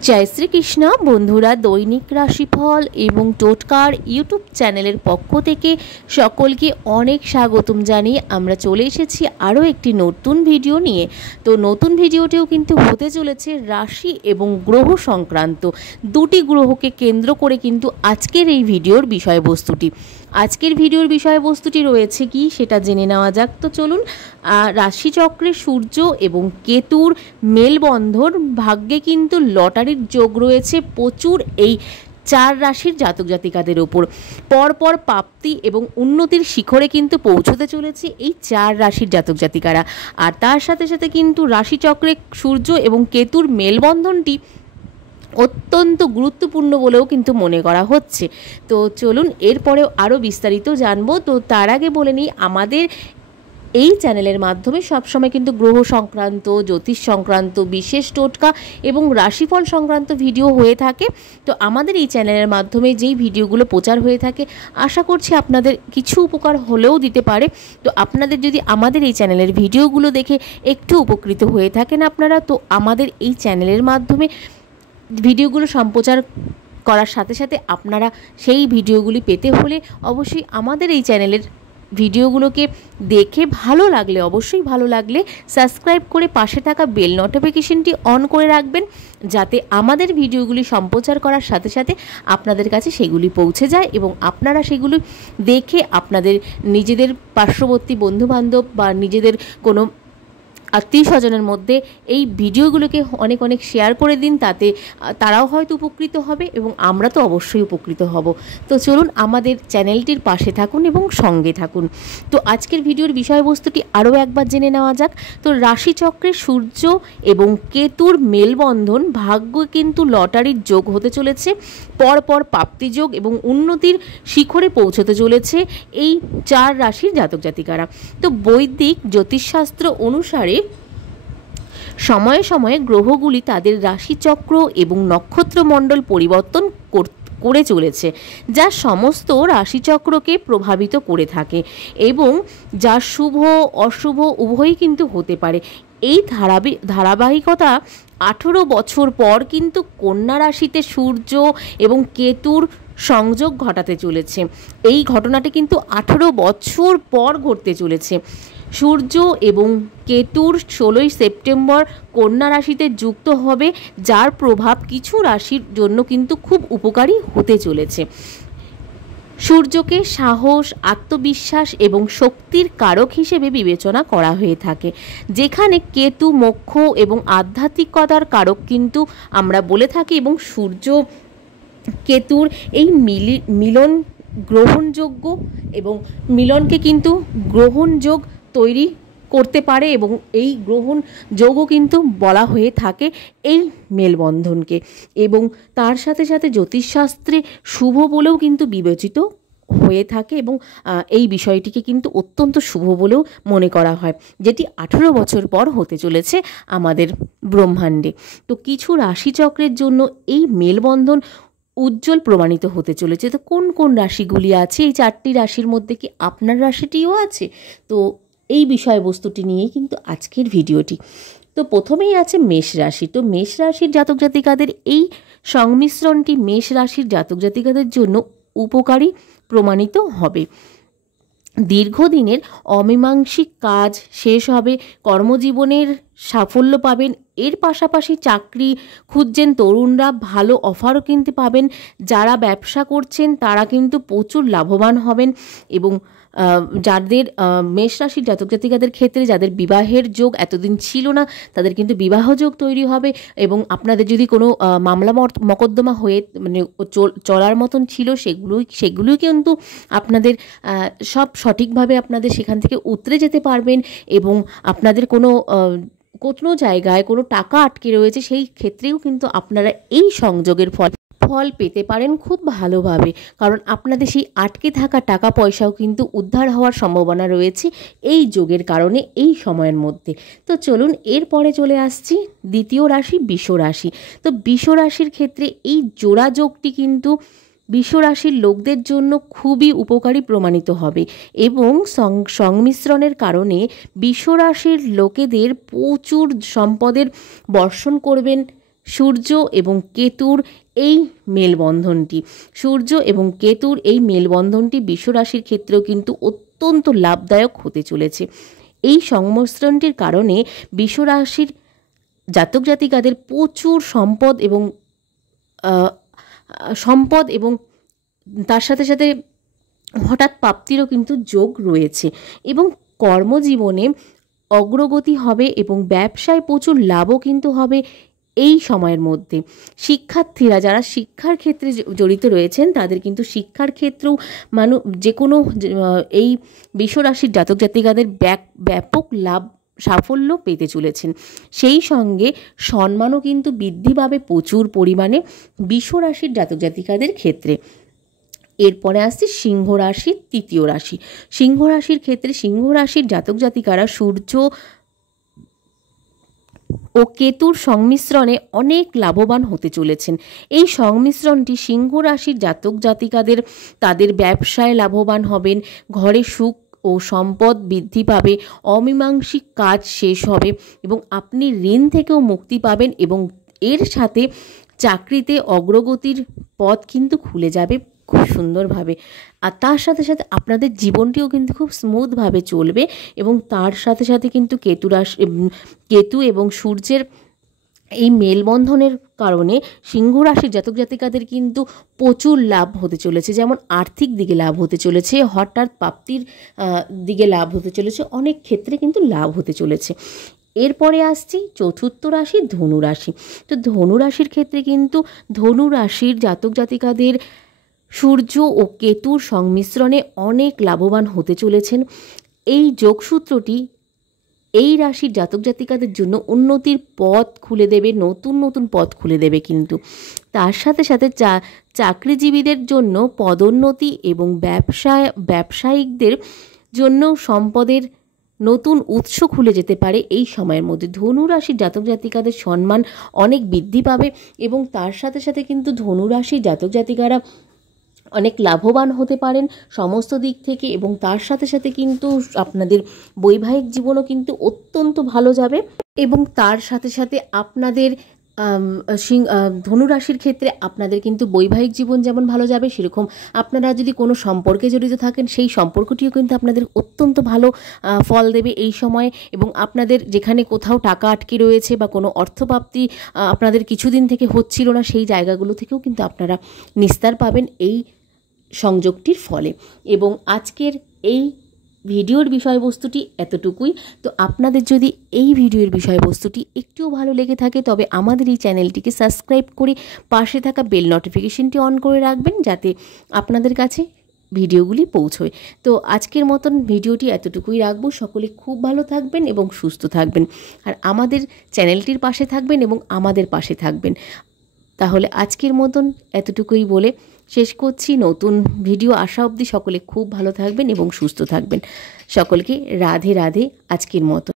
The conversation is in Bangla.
जय श्री कृष्ण बंधुरा दैनिक राशिफल एवं टोटकार यूट्यूब चैनल पक्ष थेके सकलके अनेक स्वागतम जानिए आमरा चले एसेछि आरो एकटी नतून भिडियो निये। तो नतून भिडियोटिও किन्तु होते चलेছে राशि एवं ग्रह संक्रांत दुटी ग्रहके केंद्र करे किन्तु आजकेर এই ভিডিওর বিষয়বস্তুটি। आजकेर भिडियोर বিষয়বস্তুটি রয়েছে কি সেটা জেনে নেওয়া যাক। তো চলুন, রাশিচক্রে সূর্য এবং কেতুর মেলবন্ধন ভাগ্যে কিন্তু লটারির যোগ রয়েছে প্রচুর এই চার রাশির জাতক জাতিকাদের ওপর। পরপর প্রাপ্তি এবং উন্নতির শিখরে কিন্তু পৌঁছতে চলেছে এই চার রাশির জাতক জাতিকারা। আর তার সাথে সাথে কিন্তু রাশিচক্রে সূর্য এবং কেতুর মেলবন্ধনটি অত্যন্ত গুরুত্বপূর্ণ বলেও কিন্তু মনে করা হচ্ছে। তো চলুন এরপরেও আরও বিস্তারিত জানবো। তো তার আগে বলে নিই, আমাদের এই চ্যানেলের মাধ্যমে সবসময় কিন্তু গ্রহ সংক্রান্ত, জ্যোতিষ সংক্রান্ত, বিশেষ টোটকা এবং রাশিফল সংক্রান্ত ভিডিও হয়ে থাকে। তো আমাদের এই চ্যানেলের মাধ্যমে যেই ভিডিওগুলো প্রচার হয়ে থাকে আশা করছি আপনাদের কিছু উপকার হলেও দিতে পারে। তো আপনাদের যদি আমাদের এই চ্যানেলের ভিডিওগুলো দেখে একটু উপকৃত হয়ে থাকেন আপনারা, তো আমাদের এই চ্যানেলের মাধ্যমে ভিডিওগুলো সম্প্রচার করার সাথে সাথে আপনারা সেই ভিডিওগুলি পেতে হলে অবশ্যই আমাদের এই চ্যানেলের ভিডিওগুলোকে দেখে ভালো লাগলে, অবশ্যই ভালো লাগলে সাবস্ক্রাইব করে পাশে থাকা বেল নোটিফিকেশনটি অন করে রাখবেন, যাতে আমাদের ভিডিওগুলি সম্প্রচার করার সাথে সাথে আপনাদের কাছে সেগুলি পৌঁছে যায় এবং আপনারা সেগুলি দেখে আপনাদের নিজেদের পার্শ্ববর্তী বন্ধুবান্ধব বা নিজেদের কোনো আত্মীয় স্বজনের মধ্যে এই ভিডিওগুলোকে অনেক অনেক শেয়ার করে দিন, তাতে তারাও হয়তো উপকৃত হবে এবং আমরা তো অবশ্যই উপকৃত হব। তো চলুন আমাদের চ্যানেলটির পাশে থাকুন এবং সঙ্গে থাকুন। তো আজকের ভিডিওর বিষয়বস্তুটি আরও একবার জেনে নেওয়া যাক। তো রাশিচক্রে সূর্য এবং কেতুর মেলবন্ধন ভাগ্য কিন্তু লটারির যোগ হতে চলেছে। পরপর প্রাপ্তিযোগ এবং উন্নতির শিখরে পৌঁছতে চলেছে এই চার রাশির জাতক জাতিকারা। তো বৈদিক জ্যোতিষশাস্ত্র অনুসারে সময়ে সময়ে গ্রহগুলি তাদের রাশিচক্র এবং নক্ষত্রমণ্ডল পরিবর্তন করে চলেছে, যা সমস্ত রাশিচক্রকে প্রভাবিত করে থাকে এবং যা শুভ অশুভ উভয়ই কিন্তু হতে পারে। এই ধারাবাহিকতা 18 বছর পর কিন্তু কন্যা রাশিতে সূর্য এবং কেতুর সংযোগ ঘটাতে চলেছে। এই ঘটনাটি কিন্তু 18 বছর পর ঘটতে চলেছে। সূর্য এবং কেতুর 16 সেপ্টেম্বর কন্যা রাশিতে যুক্ত হবে, যার প্রভাব কিছু রাশির জন্য কিন্তু খুব উপকারী হতে চলেছে। সূর্যকে সাহস, আত্মবিশ্বাস এবং শক্তির কারক হিসেবে বিবেচনা করা হয়ে থাকে, যেখানে কেতু মোক্ষ এবং আধ্যাত্মিকতার কারক কিন্তু আমরা বলে থাকি। এবং সূর্য কেতুর এই মিলন গ্রহণযোগ্য এবং মিলনকে কিন্তু গ্রহণযোগ তৈরি করতে পারে এবং এই গ্রহণ যোগও কিন্তু বলা হয়ে থাকে এই মেলবন্ধনকে, এবং তার সাথে সাথে জ্যোতিষশাস্ত্রে শুভ বলেও কিন্তু বিবেচিত হয়ে থাকে এবং এই বিষয়টিকে কিন্তু অত্যন্ত শুভ বলেও মনে করা হয়, যেটি 18 বছর পর হতে চলেছে আমাদের ব্রহ্মাণ্ডে। তো কিছু রাশিচক্রের জন্য এই মেলবন্ধন উজ্জ্বল প্রমাণিত হতে চলেছে। তো কোন কোন রাশিগুলি আছে, এই 4টি রাশির মধ্যে কি আপনার রাশিটিও আছে? তো এই বিষয়বস্তুটি নিয়েই কিন্তু আজকের ভিডিওটি। তো প্রথমেই আছে মেষ রাশি। তো মেষ রাশির জাতক জাতিকাদের এই সংমিশ্রণটি মেষ রাশির জাতক জাতিকাদের জন্য উপকারী প্রমাণিত হবে। দীর্ঘদিনের অমীমাংসিক কাজ শেষ হবে, কর্মজীবনের সাফল্য পাবেন। এর পাশাপাশি চাকরি খুঁজছেন তরুণরা ভালো অফারও কিন্তু পাবেন। যারা ব্যবসা করছেন তারা কিন্তু প্রচুর লাভবান হবেন এবং যাদের মেষ রাশির জাতক জাতিকাদের ক্ষেত্রে যাদের বিবাহের যোগ এতদিন ছিল না, তাদের কিন্তু বিবাহ যোগ তৈরি হবে এবং আপনাদের যদি কোনো মামলা মকদ্দমা হয়ে মানে চলার মতন ছিল সেগুলোই কিন্তু আপনাদের সব সঠিকভাবে আপনাদের সেখান থেকে উতরে যেতে পারবেন এবং আপনাদের কোনো জায়গায় কোনো টাকা আটকে রয়েছে সেই ক্ষেত্রেও কিন্তু আপনারা এই সংযোগের ফল পেতে পারেন খুব ভালোভাবে, কারণ আপনাদের সেই আটকে থাকা টাকা পয়সাও কিন্তু উদ্ধার হওয়ার সম্ভাবনা রয়েছে এই যোগের কারণে এই সময়ের মধ্যে। তো চলুন এরপরে চলে আসছি দ্বিতীয় রাশি বৃষ রাশি। তো বৃষ রাশির ক্ষেত্রে এই জোড়া যোগটি কিন্তু বৃষ রাশির লোকদের জন্য খুবই উপকারী প্রমাণিত হবে এবং সংমিশ্রণের কারণে বৃষ রাশির লোকেদের প্রচুর সম্পদের বর্ষণ করবেন সূর্য এবং কেতুর এই মেলবন্ধনটি, সূর্য এবং কেতুর এই মেলবন্ধনটি বিশ্বরাশির ক্ষেত্রেও কিন্তু অত্যন্ত লাভদায়ক হতে চলেছে। এই সংমিশ্রণটির কারণে বিশ্বরাশির জাতক জাতিকাদের প্রচুর সম্পদ এবং তার সাথে সাথে হঠাৎ প্রাপ্তিরও কিন্তু যোগ রয়েছে এবং কর্মজীবনে অগ্রগতি হবে এবং ব্যবসায় প্রচুর লাভও কিন্তু হবে এই সময়ের মধ্যে। শিক্ষার্থীরা যারা শিক্ষার ক্ষেত্রে জড়িত রয়েছেন তাদের কিন্তু শিক্ষার ক্ষেত্রেও যে কোনো এই বিশ্বরাশির জাতক জাতিকাদের ব্যাপক লাভ সাফল্য পেতে চলেছেন। সেই সঙ্গে সম্মানও কিন্তু বৃদ্ধি পাবে প্রচুর পরিমাণে বিশ্বরাশির জাতক জাতিকাদের ক্ষেত্রে। এরপরে আসছে সিংহ রাশির তৃতীয় রাশি। সিংহ রাশির ক্ষেত্রে সিংহ রাশির জাতক জাতিকারা সূর্য ও কেতুর সংমিশ্রণে অনেক লাভবান হতে চলেছেন। এই সংমিশ্রণটি সিংহ রাশির জাতক জাতিকাদের তাদের ব্যবসায় লাভবান হবেন, ঘরে সুখ ও সম্পদ বৃদ্ধি পাবে, অমীমাংসিক কাজ শেষ হবে এবং আপনি ঋণ থেকেও মুক্তি পাবেন এবং এর সাথে চাকরিতে অগ্রগতির পথ কিন্তু খুলে যাবে খুব সুন্দরভাবে। আর তার সাথে সাথে আপনাদের জীবনটিও কিন্তু খুব স্মুথভাবে চলবে এবং তার সাথে সাথে কিন্তু কেতু এবং সূর্যের এই মেলবন্ধনের কারণে সিংহ রাশির জাতক জাতিকাদের কিন্তু প্রচুর লাভ হতে চলেছে। যেমন আর্থিক দিকে লাভ হতে চলেছে, হঠাৎ প্রাপ্তির দিকে লাভ হতে চলেছে, অনেক ক্ষেত্রে কিন্তু লাভ হতে চলেছে। এরপরে আসছি চতুর্থ রাশি ধনু রাশি। তো ধনু রাশির ক্ষেত্রে কিন্তু ধনু রাশির জাতক জাতিকাদের সূর্য ও কেতুর সংমিশ্রণে অনেক লাভবান হতে চলেছেন। এই যোগসূত্রটি এই রাশির জাতক জাতিকাদের জন্য উন্নতির পথ খুলে দেবে, নতুন নতুন পথ খুলে দেবে। কিন্তু তার সাথে সাথে চাকরিজীবীদের জন্য পদোন্নতি এবং ব্যবসায়িকদের জন্য সম্পদের নতুন উৎস খুলে যেতে পারে এই সময়ের মধ্যে। ধনু রাশির জাতক জাতিকাদের সম্মান অনেক বৃদ্ধি পাবে এবং তার সাথে সাথে কিন্তু ধনু রাশির জাতক জাতিকারা অনেক লাভবান হতে পারেন সমস্ত দিক থেকে এবং তার সাথে সাথে কিন্তু আপনাদের বৈবাহিক জীবনও কিন্তু অত্যন্ত ভালো যাবে এবং তার সাথে সাথে আপনাদের ধনুরাশির ক্ষেত্রে আপনাদের কিন্তু বৈবাহিক জীবন যেমন ভালো যাবে, সেরকম আপনারা যদি কোনো সম্পর্কে জড়িত থাকেন সেই সম্পর্কটিও কিন্তু আপনাদের অত্যন্ত ভালো ফল দেবে এই সময়ে। এবং আপনাদের যেখানে কোথাও টাকা আটকে রয়েছে বা কোনো অর্থপ্রাপ্তি আপনাদের কিছুদিন থেকে হচ্ছিল না, সেই জায়গাগুলো থেকেও কিন্তু আপনারা নিস্তার পাবেন এই সংযোগটির ফলে। এবং আজকের এই ভিডিওর বিষয়বস্তুটি এতটুকুই। তো আপনাদের যদি এই ভিডিওর বিষয়বস্তুটি একটুও ভালো লেগে থাকে তবে আমাদের এই চ্যানেলটিকে সাবস্ক্রাইব করে পাশে থাকা বেল নোটিফিকেশনটি অন করে রাখবেন যাতে আপনাদের কাছে ভিডিওগুলি পৌঁছয়। তো আজকের মতন ভিডিওটি এতটুকুই রাখবো। সকলে খুব ভালো থাকবেন এবং সুস্থ থাকবেন আর আমাদের চ্যানেলটির পাশে থাকবেন এবং আমাদের পাশে থাকবেন। তাহলে আজকের মতন এতটুকুই বলে শেষ করছি। নতুন ভিডিও আসা অবধি সকলে খুব ভালো থাকবেন এবং সুস্থ থাকবেন। সকলকে রাধে রাধে আজকের মতো।